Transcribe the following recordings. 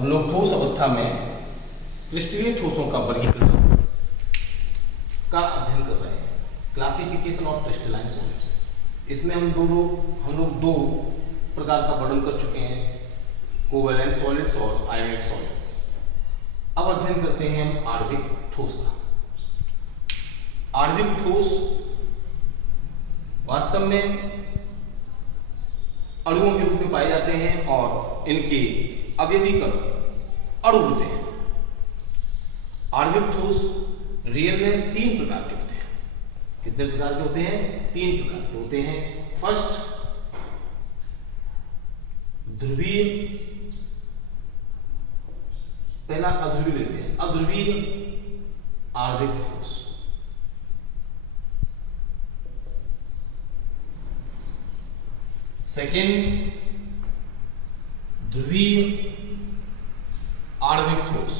हम लोग ठोस अवस्था में क्रिस्टलीय ठोसों का वर्गीकरण का अध्ययन कर रहे हैं, क्लासिफिकेशन ऑफ क्रिस्टलाइन सॉलिड्स। इसमें हम लोग दो प्रकार का वर्णन कर चुके हैं, कोवैलेंट सॉलिड्स और आयोनिक सॉलिड्स। अब अध्ययन करते हैं हम आणविक ठोस का। आणविक ठोस वास्तव में अणुओं के रूप में पाए जाते हैं और इनके अवयवी कण अणु होते हैं। आणविक ठोस रियल में 3 प्रकार के होते हैं। कितने प्रकार के होते हैं? 3 प्रकार के होते हैं। फर्स्ट, ध्रुवीय, पहला अध्रुवीय लेते हैं, अध्रुवीय आणविक ठोस। सेकेंड, ध्रुवीय आणविक ठोस।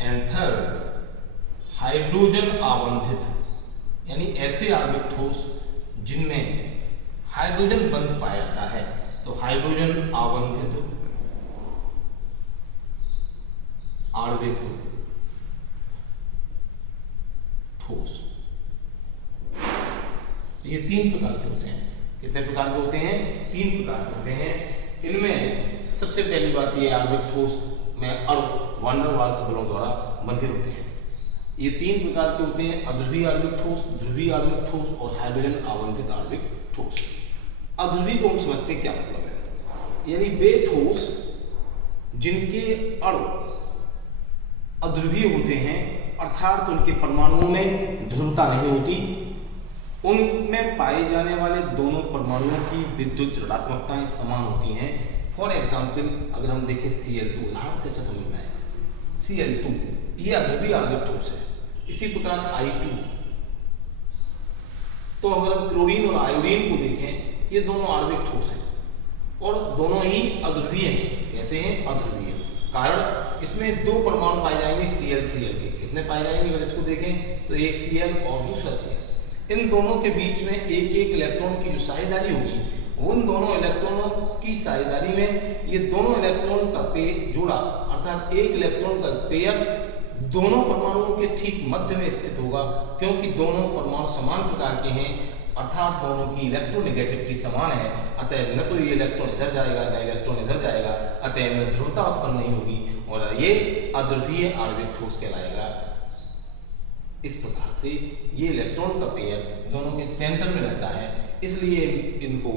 एंड थर्ड, हाइड्रोजन आवंधित, यानी ऐसे आणविक ठोस जिनमें हाइड्रोजन बंध पाया जाता है, तो हाइड्रोजन आवंधित आणविक ठोस। ये 3 प्रकार के होते हैं। कितने प्रकार के होते हैं? 3 प्रकार के होते हैं। इनमें सबसे पहली बात ये, आणविक ठोस में अणु वान डेर वाल्स बलों द्वारा बंधे होते हैं। ये 3 प्रकार के होते हैं, अध्रुवीय आणविक ठोस, ध्रुवीय आणविक ठोस और हाइड्रोजन आवंधित आणविक ठोस। अध्रुवीय को हम समझते क्या मतलब है, यानी वे ठोस जिनके अणु अध्रुवीय होते हैं, अर्थात उनके परमाणुओं में ध्रुवता नहीं होती। उनमें पाए जाने वाले दोनों परमाणुओं की विद्युत ऋणात्मकताएं समान होती हैं। फॉर एग्जाम्पल अगर हम देखें Cl2, उदाहरण से अच्छा समझ में आएगा। Cl2 ये अध्रुवीय आणविक ठोस है। इसी प्रकार I2, तो अगर हम क्लोरीन और आयोडीन को देखें, ये दोनों आणविक ठोस हैं और दोनों ही अध्रुवीय हैं। कैसे हैं? अध्रुवीय। कारण इसमें 2 परमाणु पाए जाएंगे Cl के। कितने पाए जाएंगे अगर इसको देखें तो एक Cl और दूसरा Cl। इन दोनों के बीच में एक इलेक्ट्रॉन की जो साझेदारी होगी, उन दोनों इलेक्ट्रॉनों की साझेदारी में ये दोनों इलेक्ट्रॉन का जोड़ा, अर्थात एक इलेक्ट्रॉन का पेयर दोनों परमाणुओं के ठीक मध्य में स्थित होगा, क्योंकि दोनों परमाणु समान प्रकार के हैं, अर्थात दोनों की इलेक्ट्रोनेगेटिविटी समान है। अतः न तो ये इलेक्ट्रॉन इधर जाएगा न इलेक्ट्रॉन इधर जाएगा, अतः इनमें ध्रुवता उत्पन्न नहीं होगी और ये अध्रुवीय आणविक ठोस कहलाएगा। इस प्रकार से ये इलेक्ट्रॉन का पेयर दोनों के सेंटर में रहता है, इसलिए इनको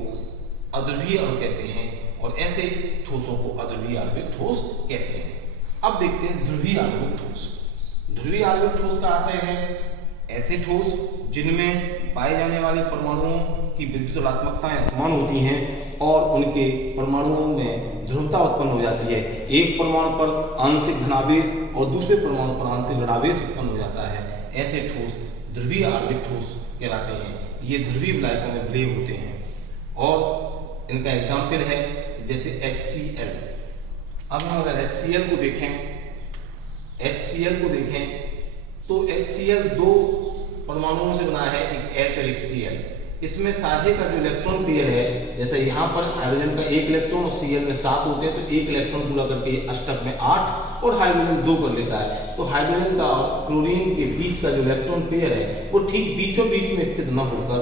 अध्रुवीय अणु कहते हैं और ऐसे ठोसों को अध्रुवीय आणविक ठोस कहते हैं। अब देखते हैं ध्रुवीय आणविक ठोस। ध्रुवीय आणविक ठोस का आशय है ऐसे ठोस जिनमें पाए जाने वाले परमाणुओं की विद्युत ऋणात्मकताएं समान होती हैं और उनके परमाणुओं में ध्रुवता उत्पन्न हो जाती है। एक परमाणु पर आंशिक धनावेश और दूसरे परमाणु पर आंशिक ऋणावेश उत्पन्न हो जाता है। ऐसे ठोस ध्रुवीय आणविक ठोस कहलाते हैं। ये ध्रुवीय विलायकों में विलय होते हैं और इनका एग्जाम्पल है जैसे HCl। अब हम अगर HCl को देखें तो HCl 2 परमाणुओं से बना है, एक H और एक Cl। इसमें साझे का जो इलेक्ट्रॉन पेयर है, जैसे यहाँ पर हाइड्रोजन का 1 इलेक्ट्रॉन और Cl में 7 होते हैं, तो 1 इलेक्ट्रॉन पूरा करके अष्टक में 8 और हाइड्रोजन 2 कर लेता है। तो हाइड्रोजन का और क्लोरीन के बीच का जो इलेक्ट्रॉन पेयर है वो ठीक बीचों बीच में स्थित न होकर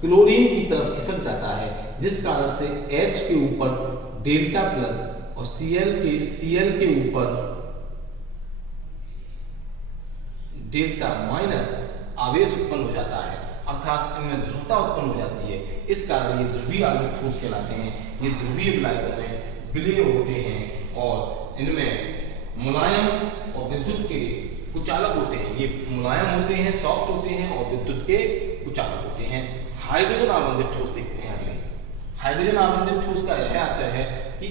क्लोरीन की तरफ खिसक जाता है, जिस कारण से H के ऊपर डेल्टा प्लस और Cl के ऊपर डेल्टा माइनस आवेश उत्पन्न हो जाता है, अर्थात इनमें ध्रुवता उत्पन्न हो जाती है। इस कारण ये ध्रुवीय आणविक ठोस कहलाते हैं। ये ध्रुवीय विलायकों में विलय होते हैं और इनमें मुलायम और विद्युत के कुचालक होते हैं। ये मुलायम होते हैं, सॉफ्ट होते हैं और विद्युत के कुचालक होते हैं। हाइड्रोजन आवंधित ठोस देखते हैं अगले। हाइड्रोजन आवंधित ठोस का यह आशय है कि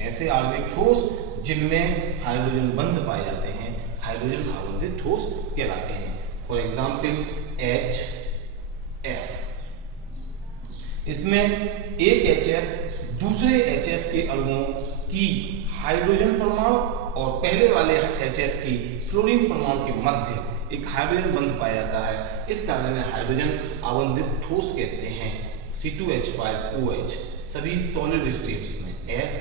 ऐसे आणविक ठोस जिनमें हाइड्रोजन बंध पाए जाते हैं, हाइड्रोजन आवंधित ठोस कहलाते हैं। फॉर एग्जाम्पल HF, इसमें एक HF दूसरे HF के अणुओं की हाइड्रोजन परमाणु और पहले वाले HF की फ्लोरीन परमाणु के मध्य एक हाइड्रोजन बंध पाया जाता है, इस कारण इन्हें हाइड्रोजन आबंधित ठोस कहते हैं। C2H5OH सभी सॉलिड स्टेट्स में S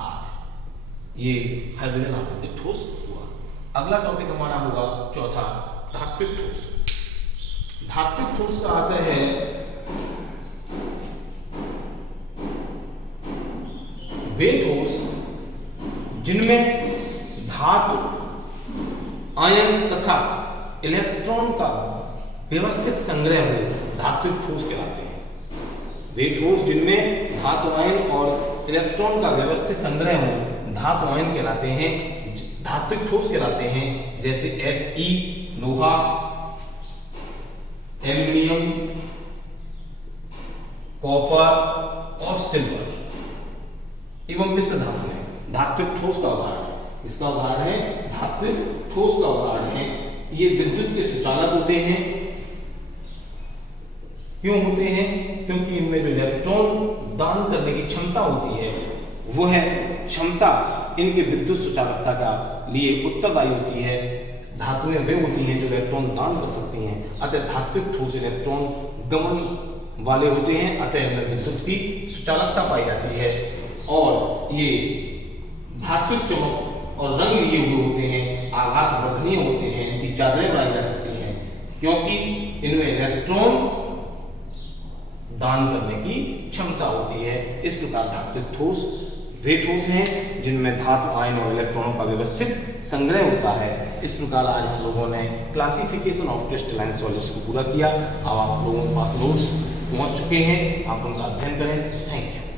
आदि ये हाइड्रोजन आबंधित ठोस हुआ। अगला टॉपिक हमारा होगा चौथा, धात्विक ठोस। धात्विक ठोस का आशय है वे ठोस जिनमें धातु, आयन तथा इलेक्ट्रॉन का व्यवस्थित संग्रह हो, धात्विक ठोस कहलाते हैं। वे ठोस जिनमें धातु, आयन और इलेक्ट्रॉन का व्यवस्थित संग्रह हो, धातु आयन कहलाते हैं, धात्विक ठोस कहलाते हैं। जैसे Fe लोहा, एल्यूमिनियम, कॉपर और सिल्वर एवं मिश्र धातु है धात्विक ठोस का उदाहरण है। इसका उदाहरण है धात्विक ठोस का उदाहरण है। ये विद्युत के सुचालक होते हैं। क्यों होते हैं? क्योंकि इनमें जो इलेक्ट्रॉन दान करने की क्षमता होती है, वो है क्षमता इनके विद्युत सुचालकता का लिए उत्तरदायी होती है। धातुएं वे होती हैं जो इलेक्ट्रॉन दान कर सकती हैं, अतः धात्विक ठोस इलेक्ट्रॉन गमन वाले होते हैं, अतः इनमें विद्युत की सुचालकता पाई जाती है। और ये धात्विक चमक और रंग लिए हुए होते हैं, आघात वर्धनीय होते हैं, इनकी चादरें बनाई जा सकती हैं क्योंकि इनमें इलेक्ट्रॉन दान करने की क्षमता होती है। इस प्रकार धात्विक ठोस वे ठोस हैं जिनमें धातु, आयन और इलेक्ट्रॉनों का व्यवस्थित संग्रह होता है। इस प्रकार आज हम लोगों ने क्लासिफिकेशन ऑफ क्रिस्टलाइन सॉलिड्स को पूरा किया। अब आप लोगों के पास नोट्स पहुंच चुके हैं, आप उनका अध्ययन करें। Thank you.